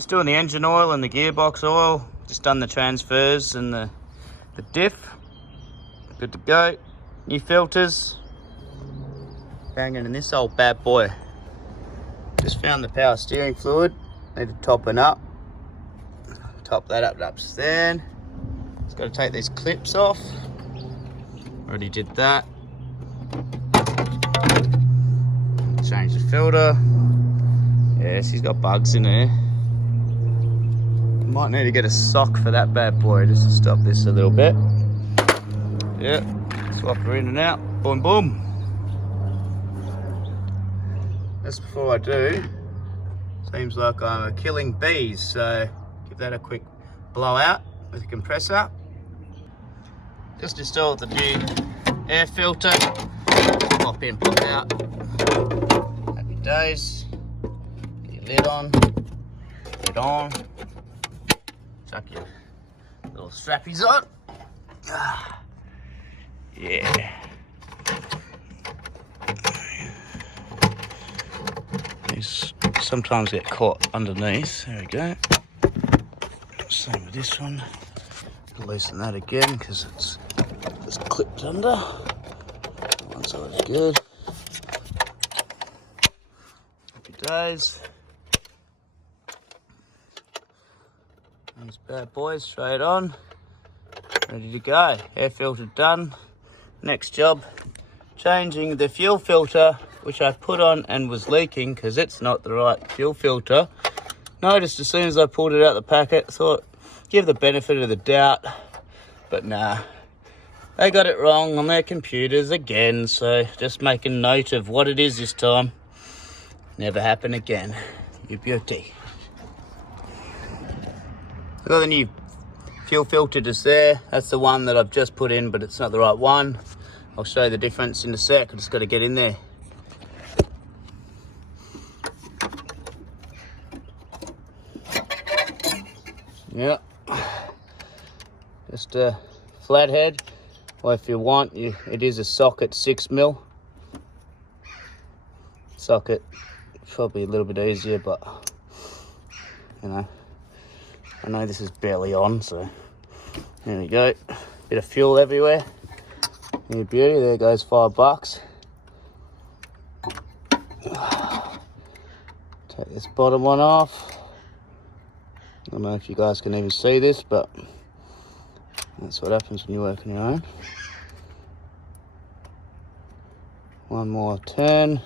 Just doing the engine oil and the gearbox oil. Just done the transfers and the diff. Good to go. New filters. Banging in this old bad boy. Just found the power steering fluid. Need to topping up. Top that up to upstand. Just got to take these clips off. Already did that. Change the filter. Yes, he's got bugs in there. Might need to get a sock for that bad boy just to stop this a little bit. Yeah, swap her in and out. Boom, boom. Just before I do, seems like I'm killing bees, so give that a quick blowout with a compressor. Just installed the new air filter. Pop in, pop out. Happy days. Get your lid on. Lid on. Chuck your little strappies on. Yeah. These sometimes get caught underneath. There we go. Same with this one. Loosen that again because it's just clipped under. One side is good. Happy days. These bad boys straight on. Ready to go. Air filter done. Next job, changing the fuel filter, which I put on and was leaking because it's not the right fuel filter. Noticed as soon as I pulled it out the packet, thought give the benefit of the doubt, but nah, they got it wrong on their computers again, so just make a note of what it is this time. Never happen again. You beauty. I've got the new fuel filter just there. That's the one that I've just put in, but it's not the right one. I'll show you the difference in a sec. I just got to get in there. Yeah, just a flathead. Well, if you want, it is a socket 6mm. Socket, probably a little bit easier, but you know, I know this is barely on, so there we go. Bit of fuel everywhere. New beauty, there goes $5. Take this bottom one off. I don't know if you guys can even see this, but that's what happens when you work on your own. One more turn.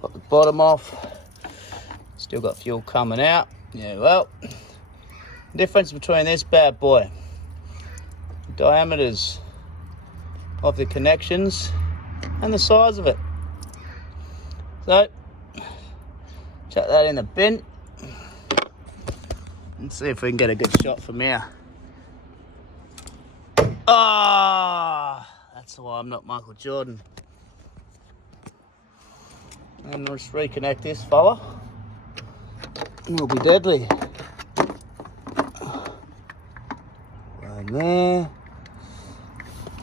Got the bottom off. Still got fuel coming out. Yeah, well, difference between this bad boy, diameters of the connections and the size of it. So, chuck that in the bin. Let's see if we can get a good shot from here. Ah, that's why I'm not Michael Jordan. And let's reconnect this fella. And we'll be deadly. One there.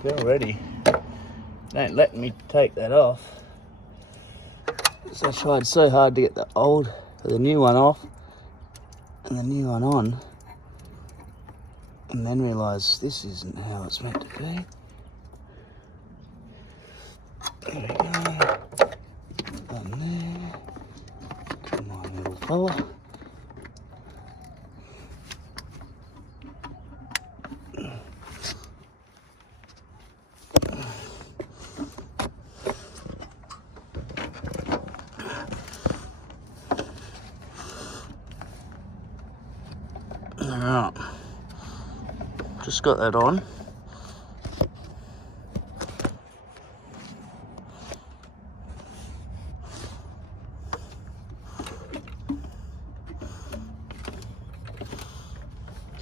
Get ready. Don't let me take that off. So I tried so hard to get the new one off and the new one on, and then realised this isn't how it's meant to be. There we go. One there. Come on, little fella. Alright, just got that on.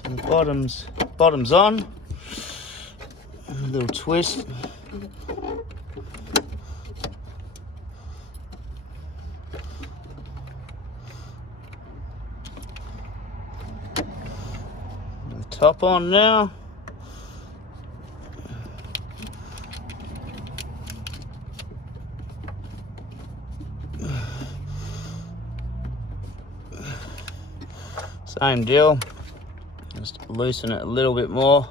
And the bottom's on. A little twist. Top on now. Same deal, just loosen it a little bit more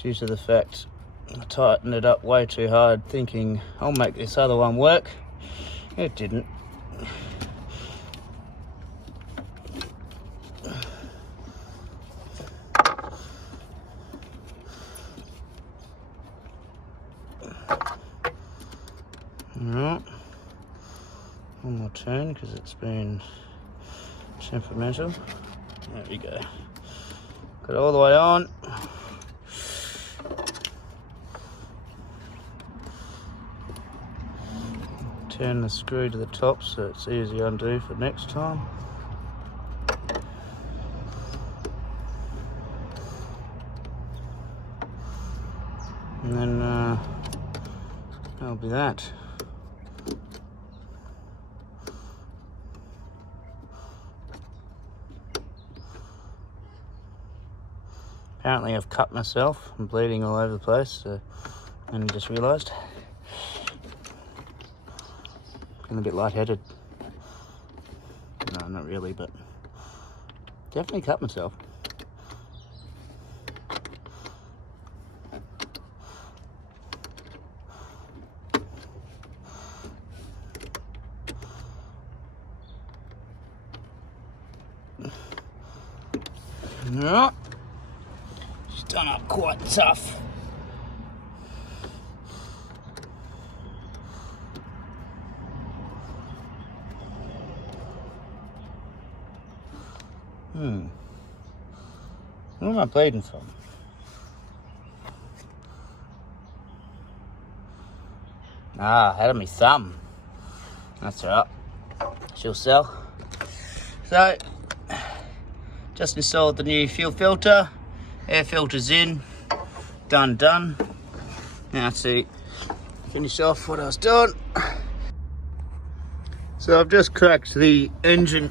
due to the fact I tightened it up way too hard thinking I'll make this other one work. It didn't. Alright, one more turn because it's been temperamental. There we go. Got it all the way on. Turn the screw to the top so it's easy to undo for next time. And then that'll be that. Apparently I've cut myself. I'm bleeding all over the place, so I only just realised. Feeling a bit lightheaded. No, not really, but definitely cut myself. Yeah. It's done up quite tough. Where am I bleeding from? Out of my thumb. That's right. She'll sell. So, just installed the new fuel filter. Air filter's in. Done. Now to finish off what I was doing. So I've just cracked the engine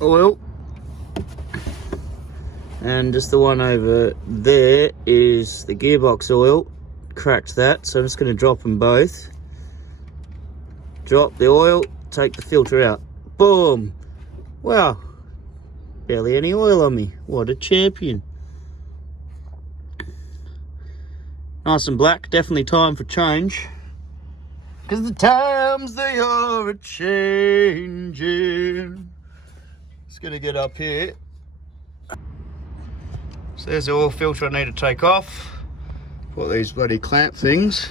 oil. And just the one over there is the gearbox oil. Cracked that, so I'm just going to drop them both. Drop the oil, take the filter out. Boom! Wow, barely any oil on me. What a champion. Nice and black, definitely time for change. Because the times they are a-changing. Just going to get up here. So there's the oil filter I need to take off. Put these bloody clamp things.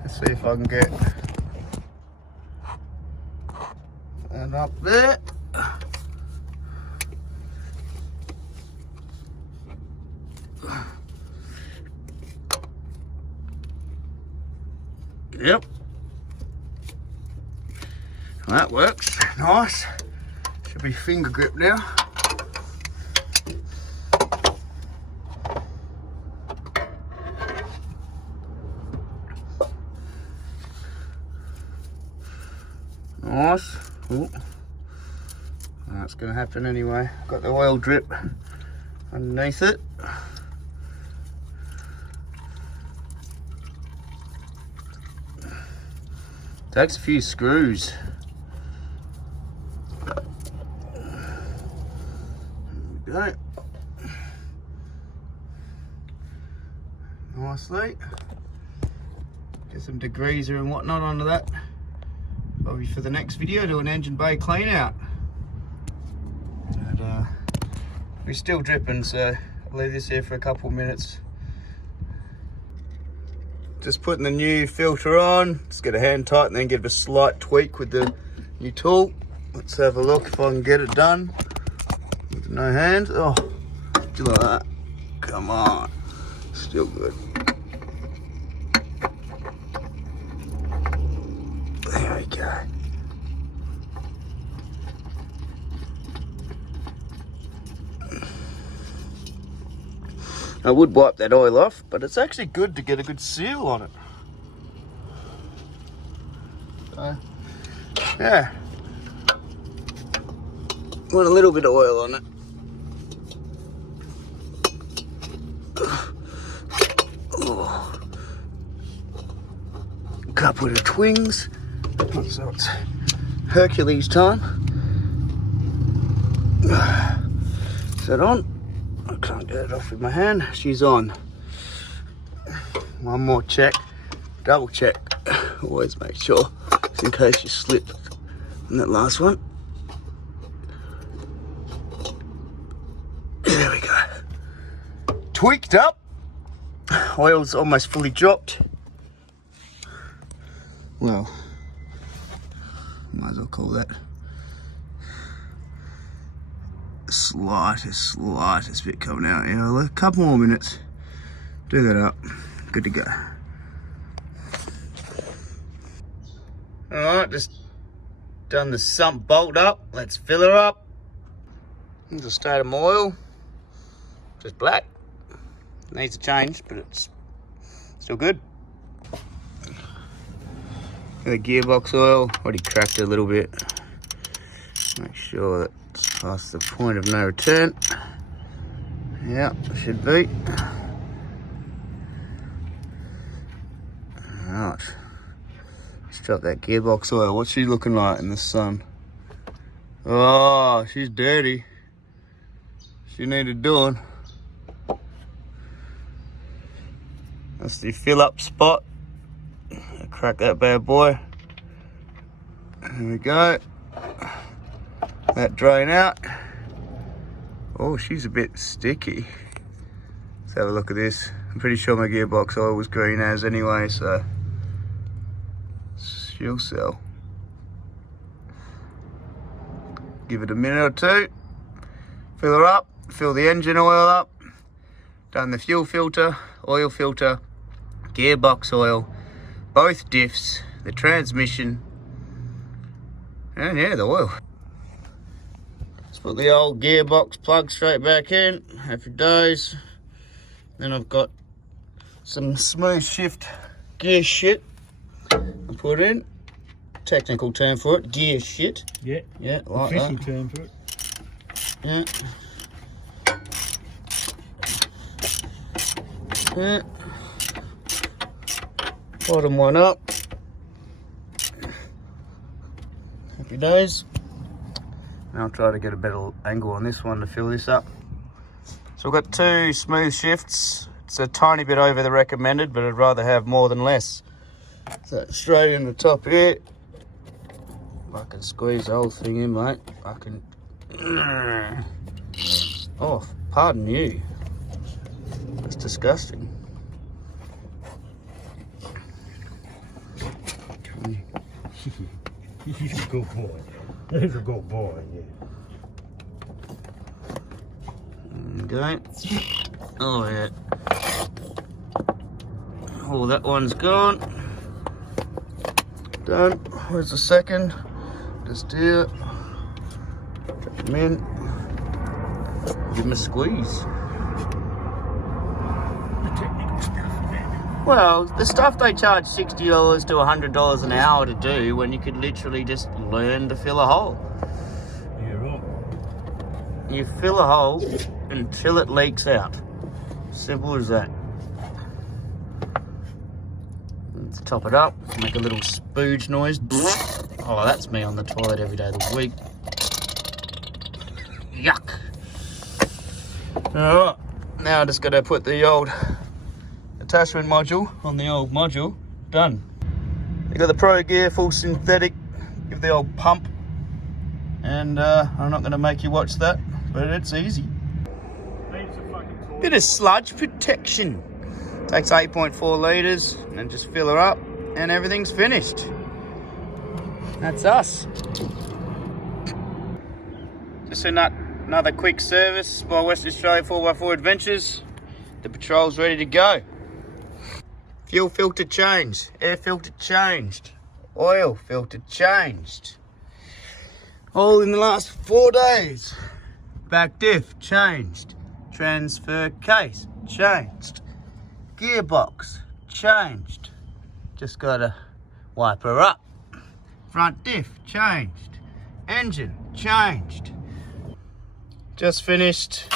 Let's see if I can get that up there. Yep. That works. Nice. Should be finger grip now. Nice. Ooh. That's going to happen anyway. Got the oil drip underneath it. Takes a few screws. There we go. Nicely. Get some degreaser and whatnot onto that. Probably for the next video, do an engine bay clean out. And, we're still dripping, so I'll leave this here for a couple of minutes. Just putting the new filter on. Just get a hand tight and then give it a slight tweak with the new tool. Let's have a look if I can get it done with no hands. Oh, do you like that? Come on, still good. There we go. I would wipe that oil off, but it's actually good to get a good seal on it. So, yeah. Want a little bit of oil on it. Oh. Couple of twings. So it's Hercules time. Is that on? I can't get it off with my hand. She's on. One more check. Double check. Always make sure, just in case you slipped on that last one. There we go. Tweaked up. Oil's almost fully dropped. Well, might as well call that the slightest bit coming out. You know, a couple more minutes. Do that up. Good to go. Alright, just done the sump bolt up. Let's fill her up. Here's the state of my oil. Just black. Needs a change, but it's still good. The gearbox oil, already cracked it a little bit. Make sure that it's past the point of no return. Yeah, should be. Alright. Let's drop that gearbox oil. What's she looking like in the sun? Oh, she's dirty. She needed doing. That's the fill up spot. Crack that bad boy. There we go. That drain out. Oh, she's a bit sticky. Let's have a look at this. I'm pretty sure my gearbox oil was green as anyway, so she'll sell. Give it a minute or two. Fill her up. Fill the engine oil up. Done the fuel filter, oil filter, gearbox oil, both diffs, the transmission, and yeah, the oil. Let's put the old gearbox plug straight back in. Happy days. Then I've got some smooth shift gear shit I put in. Technical term for it, gear shit. Yeah. Yeah, like official that. term for it. Yeah. Yeah. Bottom one up. Happy days. Now I'll try to get a better angle on this one to fill this up. So we've got two smooth shifts. It's a tiny bit over the recommended, but I'd rather have more than less. So straight in the top here. I can squeeze the whole thing in, mate. I can. Oh, pardon you. That's disgusting. He's a good boy. He's a good boy, yeah. Okay. Oh, yeah. Oh, that one's gone. Done. Where's the second? Just here. Drop them in. Give them a squeeze. Well, the stuff they charge $60 to $100 an hour to do when you could literally just learn to fill a hole. You're right. You fill a hole until it leaks out. Simple as that. Let's top it up. Make a little spooge noise. Oh, that's me on the toilet every day of the week. Yuck. Alright, now I just got to put the old attachment module on the old module. Done. You got the Pro Gear full synthetic. Give the old pump. And I'm not going to make you watch that, but it's easy. Bit of sludge protection. Takes 8.4 litres and just fill her up and everything's finished. That's us. Just another quick service by West Australia 4x4 Adventures. The patrol's ready to go. Fuel filter changed, air filter changed, oil filter changed. All in the last 4 days. Back diff changed, transfer case changed, gearbox changed. Just gotta wipe her up. Front diff changed, engine changed. Just finished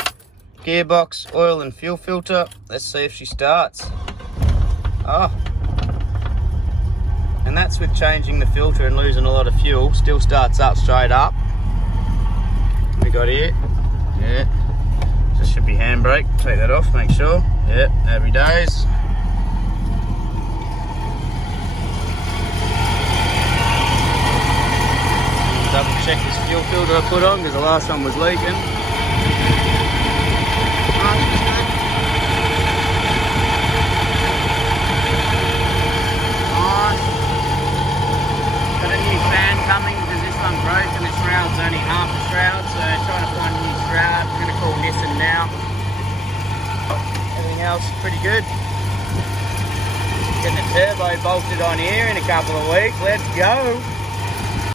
gearbox, oil and fuel filter. Let's see if she starts. Oh, and that's with changing the filter and losing a lot of fuel. Still starts up straight up. We got here. Yeah. This should be handbrake. Take that off, make sure. Yeah, happy days. Double check this fuel filter I put on because the last one was leaking. Got a new fan coming because this one broke and the shroud's only half a shroud, so trying to find a new shroud. I'm going to call Nissan now. Everything else pretty good. Getting the turbo bolted on here in a couple of weeks. Let's go.